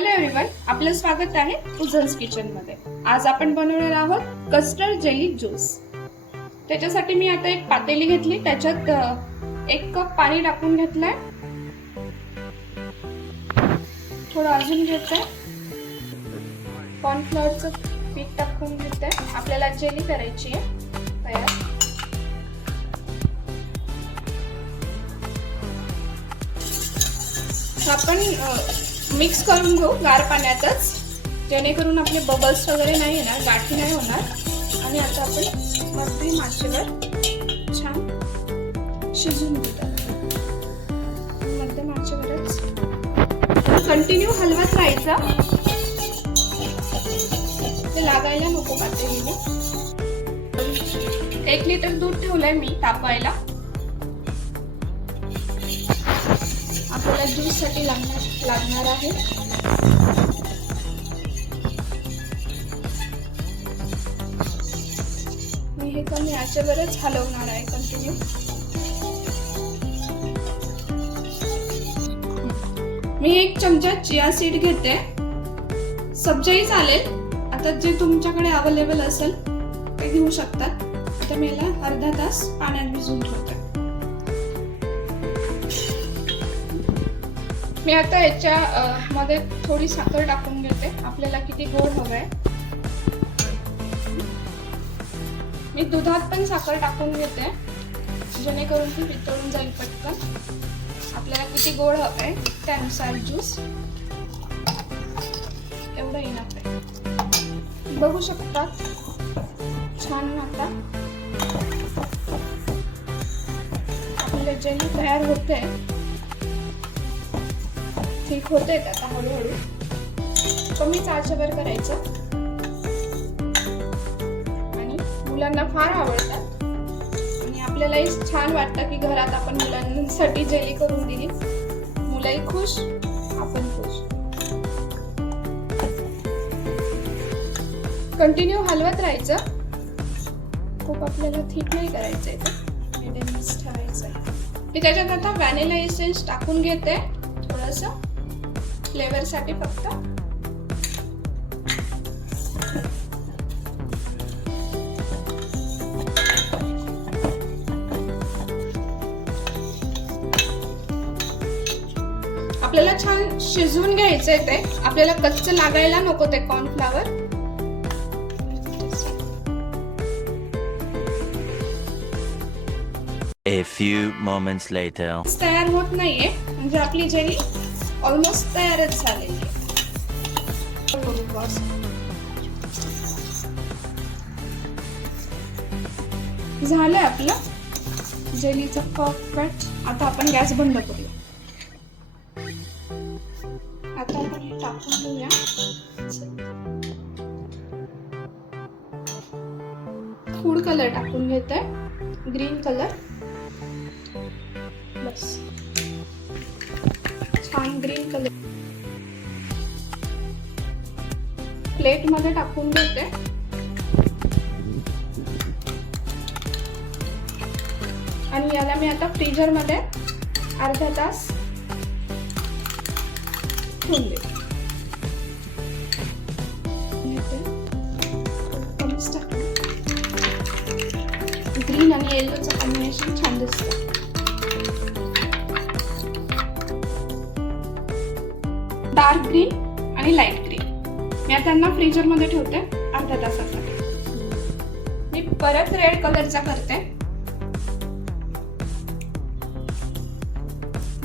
Hello everyone, आपलं स्वागत आहे उजन्स किचन मध्ये। आज आपण बनवणार आहोत कस्टर्ड जेली ज्यूस। त्याच्यासाठी मी आता एक पातेली घेतली, त्याच्यात 1 कप पाणी टाकून घेतलंय। थोडं अजून घेतलंय, कॉर्नफ्लोअरचं पीठ टाकून घेते। आपल्याला जेली करायची आहे तयार। आपण मिक्स करून घेऊ गार पाण्यातच, जेणेकरून आपले बबल्स वगैरे नाही येणार, गाठी नाही होणार। आणि आता आपण मध्यम आचेवर छान शिजवून घेऊ। मध्यम आचेवरच कंटिन्यू हलवत राहायचं, ते लागायला नको पातेलीला। 1 लिटर दूध ठेवलंय मी तापवायला। आपल्याला ज्यूस साठी लागणार आहे। मी हे कमी आचेवरच हलवणार आहे कंटिन्यू। मी 1 चमचा चिया सीड घेते, सब्जाही चालेल। आता जे तुमच्याकडे अवेलेबल असेल ते घेऊ शकतात। आता मी याला अर्धा तास पाण्यात भिजवून ठेवते। मी आता याच्या मध्ये थोडी साखर टाकून घेते, आपल्याला किती गोड हवंय। मी दुधात पण साखर टाकून घेते, जेणेकरून ती वितळून जाईल पटकन। आपल्याला किती गोड हवंय त्यानुसार ज्यूस एवढं इनफ आहे। बघू शकता छान आता आपले जेली तयार होते, ठीक होते। आता हळूहळू कमीच आचेवर करायचं। आणि मुलांना फार आवडतात आणि आपल्यालाही छान वाटतं की घरात आपण मुलांसाठी जेली करून दिली। मुलंही खुश, आपण खुश। कंटिन्यू हलवत राहायचं, खूप आपल्याला थिक नाही करायचंय, मीडियमच ठेवायचंय। मी त्याच्यात आता व्हॅनिला एसेन्स टाकून घेते थोडंसं फ्लेवर साठी फक्त। आपल्याला छान शिजवून घ्यायचंय ते, आपल्याला कच्चं लागायला नको ते cornflower. A few moments later. तयार होत नाहीये, म्हणजे आपली जेली ऑलमोस्ट तयारच झालेली आहे। झालंय आपलं जेलीचं परफेक्ट। आता आपण गॅस बंद करूया। आता आपण हे टाकून घेऊया। फूड कलर टाकून घेते, ग्रीन कलर, बस छान ग्रीन कलर। प्लेट मध्ये टाकून घेते आणि याला मी आता फ्रीजर मध्ये अर्धा तास ठेवून देते। ग्रीन आणि येलोचं कॉम्बिनेशन छान दिसतं। डार्क ग्रीन आणि लाईट ग्रीन मी आता त्यांना फ्रीजर मध्ये ठेवते अर्धा तासासाठी। मी परत रेड कलरचा करते,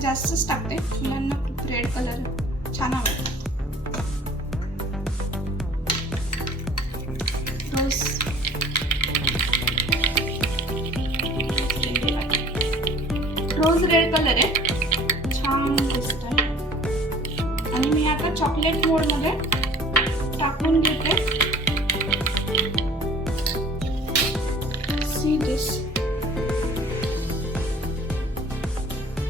जास्तच टाकते, मुलांना रेड कलर छान आवडतो। रोज रेड कलर आहे, छान दिसतंय। आणि मी आता चॉकलेट मोड मध्ये टाकून घेते। सी दिस,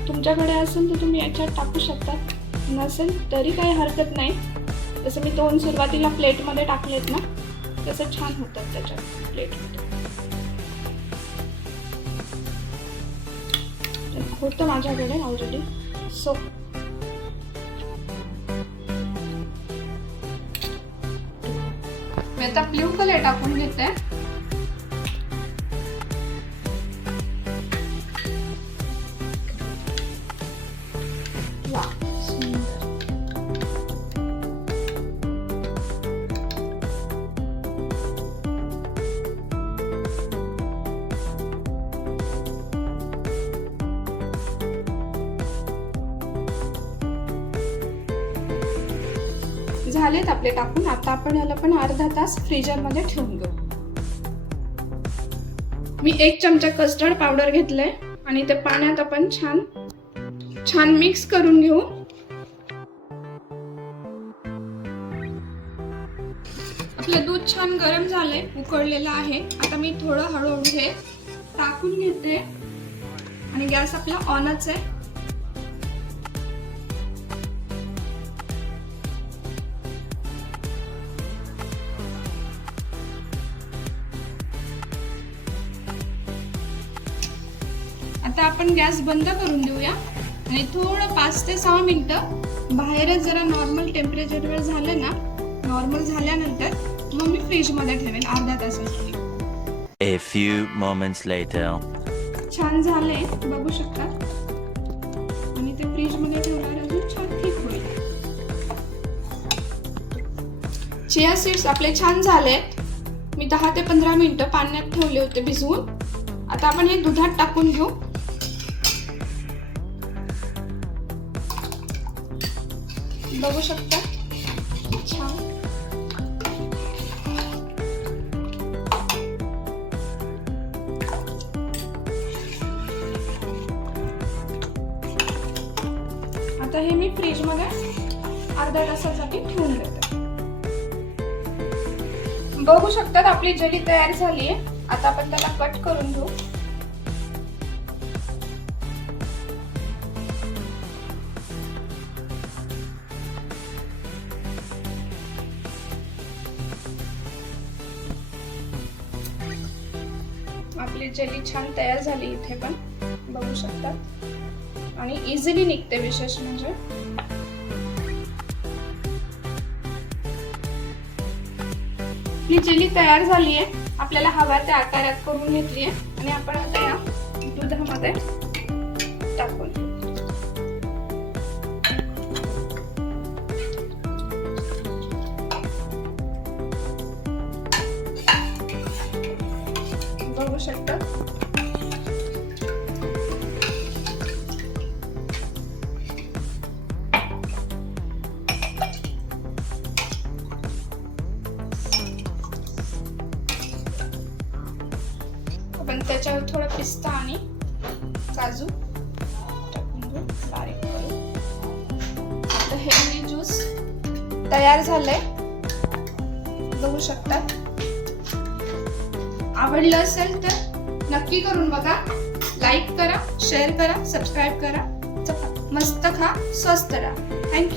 तुमच्याकडे असेल तर तुम्ही याच्यात टाकू शकता, नसेल तरी काही हरकत नाही। जसं मी 2 सुरुवातीला प्लेट मध्ये टाकलेत ना, तसं छान होतात त्याच्यात प्लेट मध्ये। होतं माझ्याकडे ऑलरेडी, सो मी आता ब्ल्यू कलर टाकून घेते. झालेत आपले टाकून. आता आपण याला पण अर्धा तास फ्रीजर मध्ये ठेवून घेऊ. मी 1 चमचा कस्टर्ड पावडर घेतलंय आणि ते पाण्यात आपण छान मिक्स करून घेऊ. आपलं दूध छान गरम झालंय, उकळलेलं आहे. आता मी थोडं हळूहळू हे टाकून घेते आणि गॅस आपला ऑनच आहे. आता आपण गॅस बंद करून देऊया आणि थोडं 5 ते 6 मिनिटं बाहेरच जरा नॉर्मल टेम्परेचरवर झालं ना, नॉर्मल झाल्यानंतर मग मी फ्रीज मध्ये ठेवेन अर्धा तासासाठी. A few moments later. छान झालंय, बघू शकता. आणि ते फ्रीज मध्ये ठेवल्यावर अजून छान ठीक होईल. चिया सीड्स आपले छान झालेत. मी 10 ते 15 मिनिटं पाण्यात ठेवले होते भिजवून. आता आपण हे दुधात टाकून घेऊ. बघू शकता छान. आता हे मी फ्रीज मध्ये अर्ध्या तासासाठी ठेवून देते. बघू शकतात आपली जेली तयार झाली आहे. आता आपण त्याला कट करून घेऊ. आपली जेली छान तयार झाली इथे पण बघू शकतात आणि इझिली निघते. विशेष म्हणजे ही जेली तयार झाली आहे. आपल्याला हव्या त्या आकारात करून घेतली आहे आणि आपण आता या दुधामध्ये टाकून बघू शकता. आपण त्याच्यावर थोडा पिस्ता आणि काजू टाकून घेऊ, बारीक करू. आता हेल्दी ज्यूस तयार झालंय, बघू शकता. आवडलं असेल तर नक्की करून बघा. लाईक करा, शेअर करा, सबस्क्राईब करा. मस्त खा, स्वस्त राहा. थँक्यू.